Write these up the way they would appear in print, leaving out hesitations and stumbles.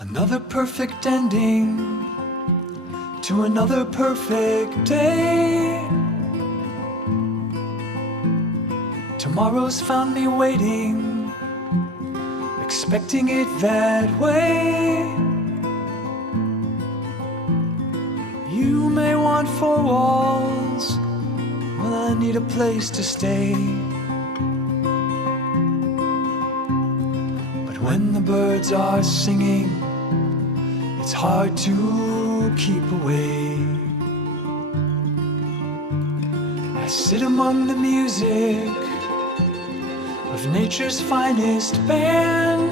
Another perfect ending to another perfect day. Tomorrow's found me waiting, expecting it that way. You may want four walls, well, I need a place to stay. But when the birds are singing, it's hard to keep away. I sit among the music of nature's finest band.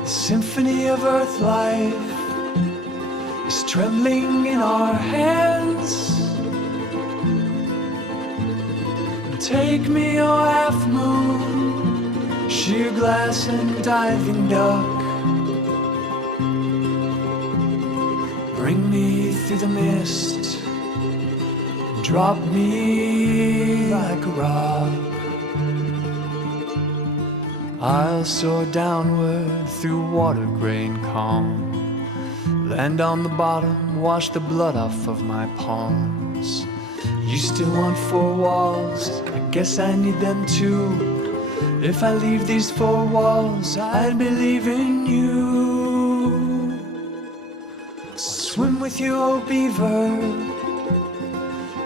The symphony of earth life is trembling in our hands. Take me, oh half moon, sheer glass and diving duck. Bring me through the mist, drop me like a rock. I'll soar downward through water gray and calm, land on the bottom, wash the blood off of my palms. You still want four walls, I guess I need them too. If I leave these four walls, I'd be leaving you. Swim with you, oh beaver,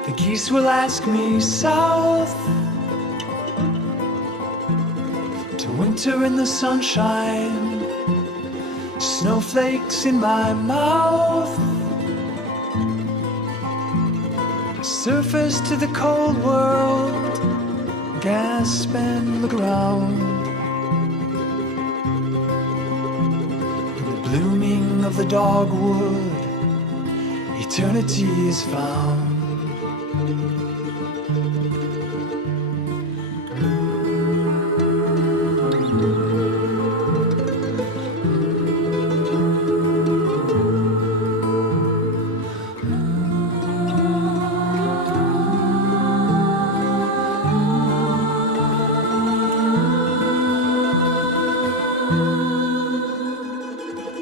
the geese will ask me south. To winter in the sunshine, snowflakes in my mouth. Surface to the cold world, gasp and look around. In the blooming of the dogwood, eternity is found.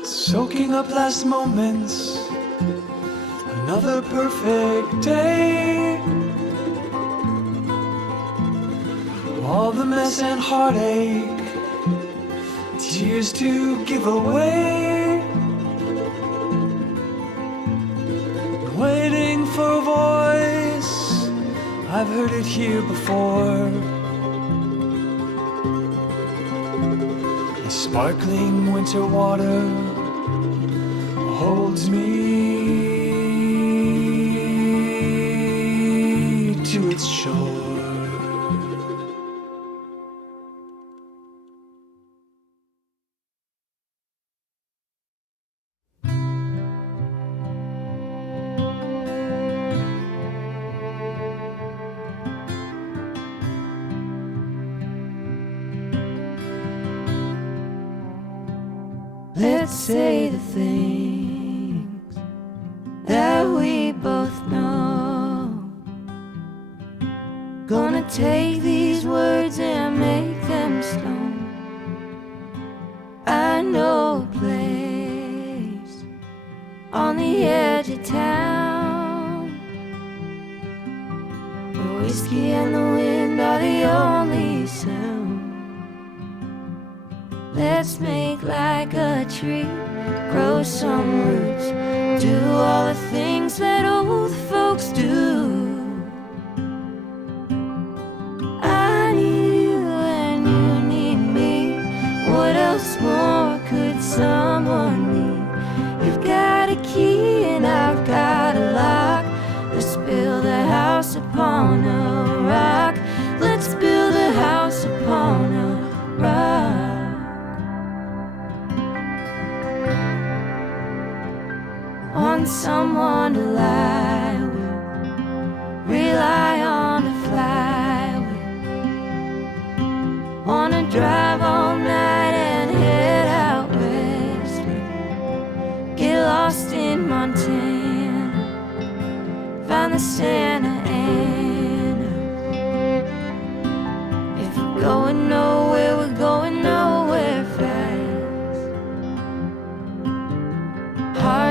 Soaking up last moments, another perfect day. All the mess and heartache, tears to give away. Waiting for a voice, I've heard it here before. The sparkling winter water holds me to its shore. Let's say the things that we both know. Gonna take these words and make them stone. I know a place on the edge of town. The whiskey and the wind are the only sound. Let's make like a tree, grow some roots, do all the things that old folks do. I need you and you need me. What else more could someone need? You've got a key and I've got a lock. Let's build a house upon a rock. Let's build a house upon a rock. Want someone to lie with, rely on to fly with. Wanna drive all night and head out west. Get lost in Montana, find the Santa Ana. If we're going nowhere, we're going nowhere fast.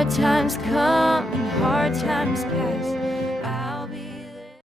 times come and hard times pass.